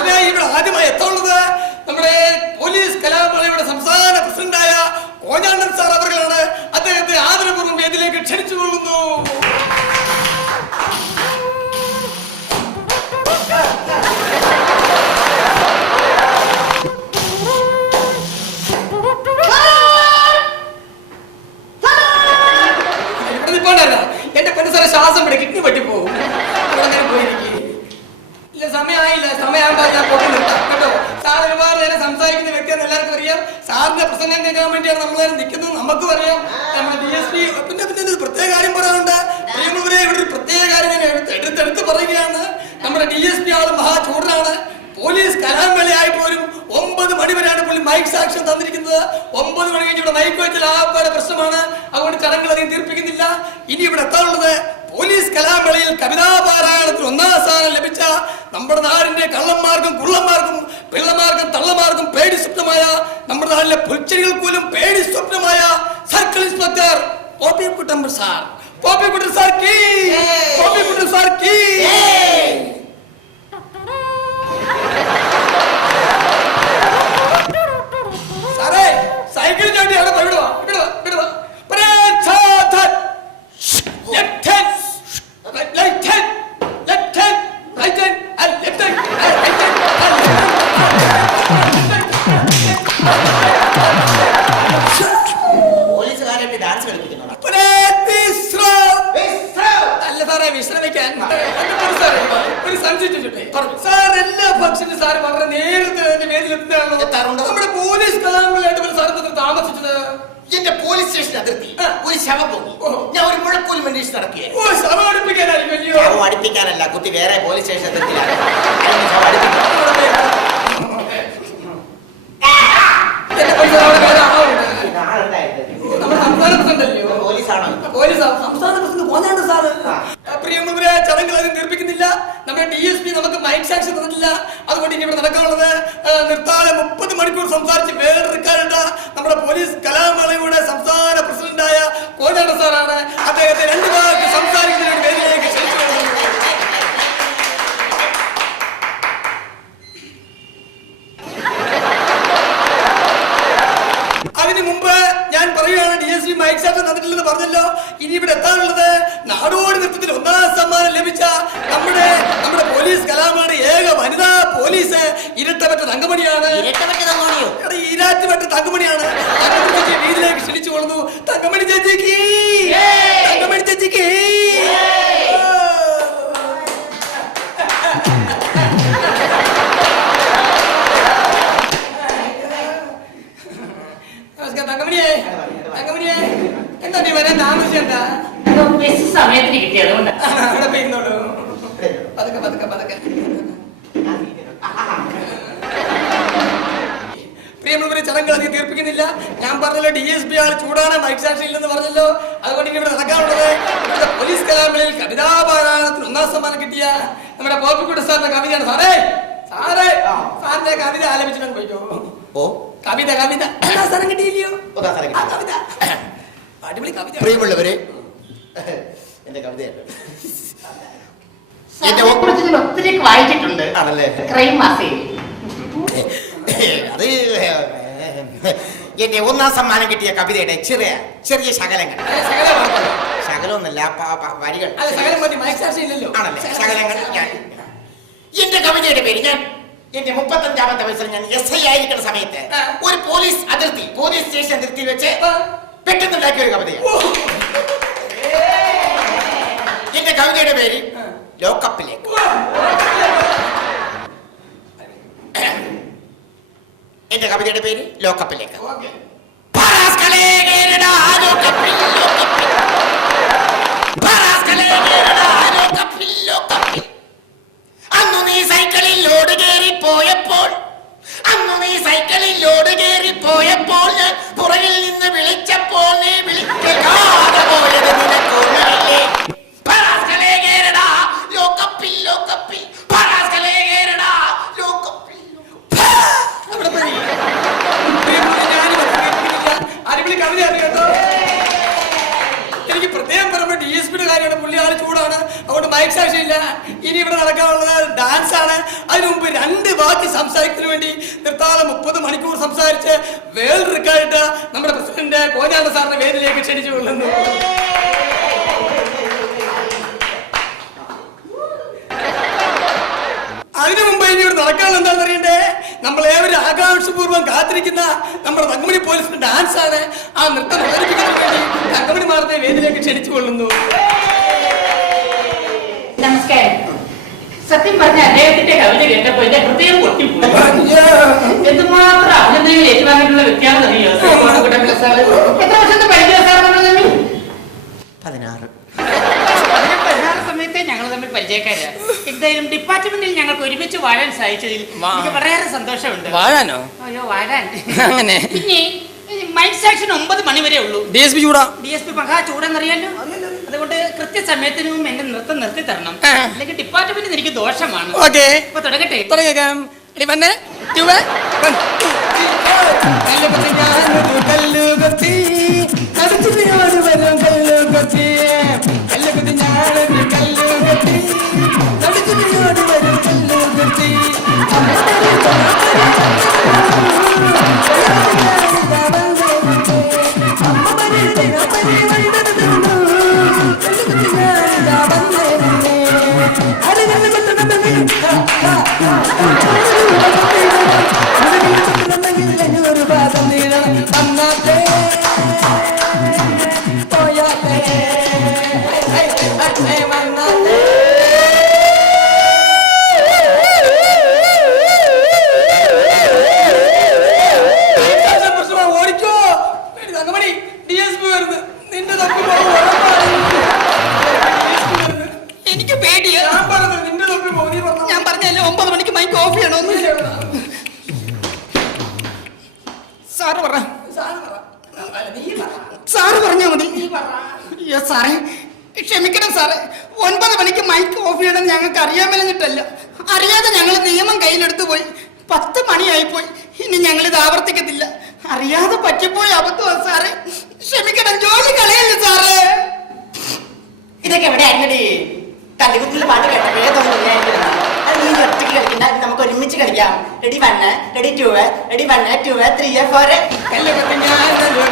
പിന്നെ ഇവിടെ ആദ്യമായി എത്തുള്ളത് നമ്മുടെ പോലീസ് കലാമേളയുടെ സംസ്ഥാന പ്രസിഡന്റായ കോഞ്ഞാണ്ടൻ സാർ അവർകളാണ് അദ്ദേഹത്തെ ആദരപൂർവം വേദിയിലേക്ക് ക്ഷണിച്ചു കൊള്ളുന്നു സമയമാകുമ്പോൾ ഞാൻ പൊട്ടി നിർത്താം കേട്ടോ? സാർ നേരം അറിയാം. സാറിന്റെ പ്രസംഗം കേൾക്കാൻ വേണ്ടിയാണ് നിൽക്കുന്നത്. നമുക്കും അറിയാം നമ്മുടെ ഡി എസ് പി പിന്നെ കാര്യം പറയാനുണ്ട്. പ്രിയമുള്ളവരെ ഇവിടെ ഒരു പ്രത്യേക കാര്യം ഞാൻ ഒമ്പത് മണി വരെയാണ് ഇവിടെ മൈക്ക് വെച്ചാൽ ആപ്പാടെ പ്രശ്നമാണ്. അതുകൊണ്ട് ചടങ്ങുകൾ അധികം തീർപ്പിക്കുന്നില്ല. ഇനി ഇവിടെ എത്താനുള്ളത് പോലീസ് കലാമേളയിൽ കവിതാ പാരായണത്തിൽ ഒന്നാം സ്ഥാനം ലഭിച്ച നമ്മുടെ നാടിന്റെ കള്ളന്മാർക്കും കുള്ളന്മാർക്കും പിള്ളമാർക്കും തള്ളമാർക്കും പേടി സ്വപ്നമായ നമ്മുടെ നാട്ടിലെ പുൽച്ചെടികൾ പോലും പേടി സ്വപ്നമായ circle inspector Poppy Kuttambar sir. Sir key. Sir കീ. എത്താറുണ്ട്. നമ്മുടെ പോലീസ് ഒരു താമസിച്ചത്? എന്റെ പോലീസ് സ്റ്റേഷൻ അതിർത്തി. ഒരു ശവം പൊങ്ങി. ഞാൻ ഒരു മുഴക്കോലും അന്വേഷിച്ച് നടക്കുകയായിരുന്നു ഓ ശവം അടുപ്പിക്കാനായിരിക്കും അല്ലയോ? ശവം അടുപ്പിക്കാനല്ല കുത്തി വേറെ പോലീസ് സ്റ്റേഷൻ അതിർത്തിയിലാണ്. പ്രിയമുള്ളവരെ ചടങ്ങുകൾ തീർപ്പിക്കുന്നില്ല നമ്മുടെ ഡി എസ് പി നമുക്ക് മൈക്ക് സാക്ഷ്യം തന്നിട്ടില്ല. അതുകൊണ്ട് ഇനി ഇവിടെ നടക്കാനുള്ളത് നിർത്താതെ മുപ്പത് മണിക്കൂർ സംസാരിച്ച് വേറെടുക്കാനുള്ള നമ്മുടെ പോലീസ് കലാമേളയുടെ സംസ്ഥാന പ്രസിഡന്റായ കോഞ്ഞാണ്ട സാറാണ് അദ്ദേഹത്തെ രണ്ട് വാക്ക് സംസാരിക്കുന്നതിന് വേദിയിലേക്ക് ഞാൻ പറയുകയാണ് പറഞ്ഞല്ലോ. ഇനി ഇവിടെ നാടോടി ഒന്നാം സമ്മാനം ലഭിച്ച നമ്മുടെ നമ്മുടെ പോലീസ് കലാമാണ് ഏക വനിതാ പോലീസ് ഇരട്ടപ്പെട്ട തങ്കമണിയാണ് ഇരട്ടപ്പെട്ട് തന്നോളിയോ ഈരാറ്റുപെട്ട തങ്കമണിയാണ് തങ്കമണി ചേച്ചി വീട്ടിലേക്ക് ക്ഷണിച്ചു കൊള്ളുന്നു. തങ്കമണി ചേച്ചിക്ക് ഞാൻ പറഞ്ഞല്ലോ ഡി എസ് പി ആൾ ചൂടാണ് മൈക്ക് സാക്ഷി ഇല്ലെന്ന് പറഞ്ഞല്ലോ. അതുകൊണ്ട് ഇനി ഇവിടെ നടക്കാറുള്ളത് ഇവിടുത്തെ പോലീസ് കലാമേളയിൽ കവിതാപാരായണത്തിന് ഒന്നാം സമ്മാനം കിട്ടിയ നമ്മുടെ പോപ്പിക്കുട്ടി സാറിന്റെ കവിതയാണ്. സാറേ സാറേ സാറിന്റെ കവിത ആലപിച്ചിട്ട് പോയിക്കോ. ഓ. കവിത കവിത. സ്ഥലം കിട്ടിയില്ലയോ. കവിത. അടിപൊളി കവിത. പ്രിയമുള്ളവരെ എന്റെ കവിതയല്ല ഒത്തിരി വായിച്ചിട്ടുണ്ട്. ആണല്ലേ? ക്രൈം മാസയിൽ അത് എന്റെ ഒന്നാം സമ്മാനം കിട്ടിയ കവിതയുടെ ചെറിയ ചെറിയ ശകലങ്ങൾ പ- വരികൾ. ആണല്ലേ? ശകലങ്ങൾ എന്റെ കവിതയുടെ പേര് ഞാൻ എന്റെ മുപ്പത്തഞ്ചാമത്തെ വയസ്സിൽ ഞാൻ എസ് ഐ ആയിരിക്കുന്ന സമയത്ത് ഒരു പോലീസ് അതിർത്തി പോലീസ് സ്റ്റേഷൻ അതിർത്തിയിൽ വെച്ച്. പെട്ടെന്നുണ്ടാക്കിയ ഒരു കവിതയാണ്. എന്റെ കവിതയുടെ പേര് ലോക്കപ്പിലേക്ക്. എന്റെ കവിതയുടെ പേര് ലോക്കപ്പിലേക്ക്. രാവിലെ അറിയാട്ടോ. എനിക്ക് പ്രത്യേകം പറയുമ്പോൾ ഡി എസ് പിയുടെ കാര്യമാണ്. പുള്ളി ആൾ ചൂടാണ്. അതുകൊണ്ട് മൈക്ക് സാക്ഷിയില്ല. ഇനി ഇവിടെ നടക്കാനുള്ളത് ഡാൻസ് ആണ്. അതിനു മുമ്പ് രണ്ട് വാക്ക് സംസാരിക്കുന്നതിന് വേണ്ടി നിർത്താതെ മുപ്പത് മണിക്കൂർ സംസാരിച്ച് വേൾഡ് റിക്കാർഡ് നമ്മുടെ പ്രസിഡന്റ് കോഞ്ഞാണ്ട സാറിനെ വേദിയിലേക്ക് ക്ഷണിച്ചു കൊള്ളുന്നു. അതിനു മുമ്പ് ഇനി ഇവിടെ നടക്കാനുള്ള എന്താണെന്ന് അറിയണ്ടേ? ആകാംക്ഷപൂർവം കാത്തിരിക്കുന്ന നമ്മുടെ തങ്കമണി പോലീസിന്റെ ഡാൻസ് ആണ് ആ നൃത്തം വേണ്ടി തങ്കമണി മാറുന്ന വേദിയിലേക്ക് ക്ഷണിച്ചു കൊള്ളുന്നു. നമസ്കാരം. സത്യം പറഞ്ഞ അദ്ദേഹത്തിന്റെ കവിത കേട്ടപ്പോ എന്റെ ഹൃദയം പൊട്ടിപ്പോയി. എന്തുമാത്രം അഭിനന്ദനങ്ങൾ ഏറ്റുവാങ്ങിയിട്ടുള്ള വ്യക്തിയാണെന്ന് അറിയോ? സാറ്. എത്ര വർഷത്തെ പരിചയം സാർ നമ്മൾ തമ്മിൽ? പതിനാറ്. പതിനാറ് സമയത്തെ ഞങ്ങൾ തമ്മിൽ പരിചയക്കാരാ. എന്തായാലും ഡിപ്പാർട്ട്മെന്റിൽ ഞങ്ങൾക്ക് ഒരുമിച്ച് വാഴാൻ സാധിച്ചതിൽ വാ. എനിക്ക് വളരെയേറെ സന്തോഷമുണ്ട്. വാഴാനോ? അയ്യോ വാഴാൻ. അങ്ങനെ. പിന്നെ മൈൻഡ് സെക്ഷൻ ഒമ്പത് മണി വരെ ഉള്ളൂ. ഡി എസ് പി ചൂടാ. ഡി എസ് പി മഹാ ചൂടെന്നറിയാലോ? അതുകൊണ്ട് കൃത്യസമയത്തിനും എന്റെ നൃത്തം നിർത്തി തരണം. ആ. അല്ലെങ്കിൽ ഡിപ്പാർട്ട്മെന്റിന് എനിക്ക് ദോഷമാണ്. ഓക്കെ. ഇപ്പൊ തുടങ്ങട്ടെ. തുടങ്ങിയേക്കാം. എടി വന്നെ ടു വൺ സാറ് പറ. സാറ് പറഞ്ഞാ മതി. അയ്യോ സാറേ ക്ഷമിക്കണം സാറേ. ഒൻപത് മണിക്ക് മൈക്ക് ഓഫ് ചെയ്യണം ഞങ്ങൾക്ക് അറിയാൻ മേലഞ്ഞിട്ടല്ല. അറിയാതെ ഞങ്ങൾ നിയമം കയ്യിലെടുത്തു പോയി. പത്ത് മണിയായി പോയി ഇനി ഞങ്ങൾ ഇത് ആവർത്തിക്കത്തില്ല. അറിയാതെ പറ്റിപ്പോയി അബദ്ധമാണ് സാറേ. ക്ഷമിക്കണം ജോലി കളയല്ലേ സാറേ. ഇതൊക്കെ എവിടെ ആയിരുന്നടി തല്ലികുത്തിലെ പാട്ട് കേട്ടേ നീ ഒറ്റയ്ക്ക് കളിക്കണ്ട നമുക്ക് ഒരുമിച്ച് കളിക്കാം. Ready one ready two ready one two three four കല്ലുകത്തി ഞാനൊരു